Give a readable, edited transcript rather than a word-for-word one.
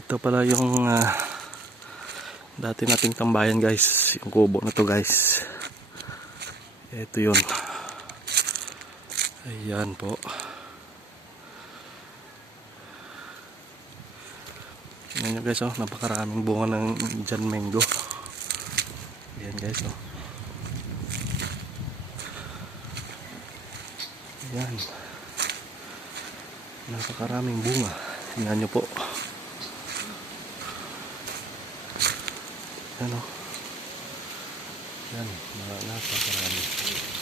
Ito pala yung dati nating tambayan guys, yung kubo na to guys. Ito yun. Ayan po. Tingnan nyo guys, oh, napakaraming bunga ng Jan Mango. Ayan guys, oh. Ayan. Napakaraming bunga. Tingnan nyo po. Ayan, oh. Ayan, napakarami.